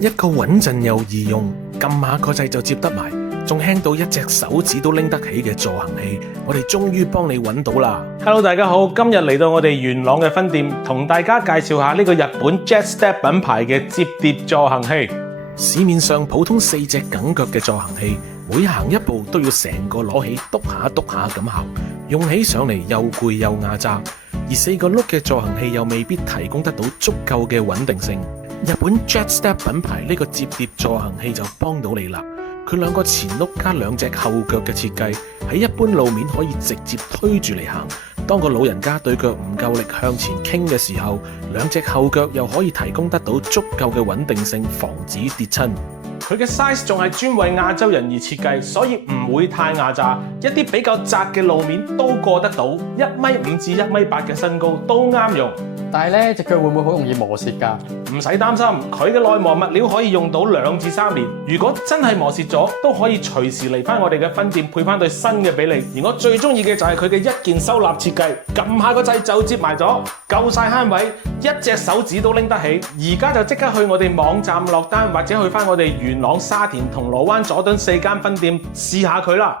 一個穩陣又易用，撳下個掣就接得埋，仲輕到一隻手指都拎得起嘅助行器，我哋終於幫你揾到啦。Hello， 大家好，今日嚟到我哋元朗嘅分店，同大家介紹下呢個日本 JetStep 品牌嘅摺疊助行器。市面上普通4隻梗腳嘅助行器，每行一步都要成個攞起，篤下篤下咁行，用起上嚟又攰又壓榨。而4個轆嘅助行器又未必提供得到足夠嘅穩定性。日本 JetStep 品牌呢個摺疊助行器就幫到你啦。佢2個前轆加2隻後腳嘅設計，喺一般路面可以直接推住嚟行。當個老人家對腳唔夠力向前傾嘅時候，2隻後腳又可以提供得到足夠嘅穩定性，防止跌親。佢嘅 size 仲係專為亞洲人而設計，所以唔會太壓榨，一啲比較窄嘅路面都過得到，1.5米至1.8米嘅身高都啱用。但係咧，隻腳會唔會好容易磨蝕㗎？唔使擔心，佢嘅內磨物料可以用到2至3年。如果真係磨蝕咗，都可以隨時嚟返我哋嘅分店配返對新嘅俾你。而我最中意嘅就係佢嘅一鍵收納設計，撳下個掣就接埋咗，夠晒慳位，一隻手指都拎得起。而家就即刻去我哋網站落單，或者去返我哋元朗、沙田、銅鑼灣、佐敦4間分店試下佢啦。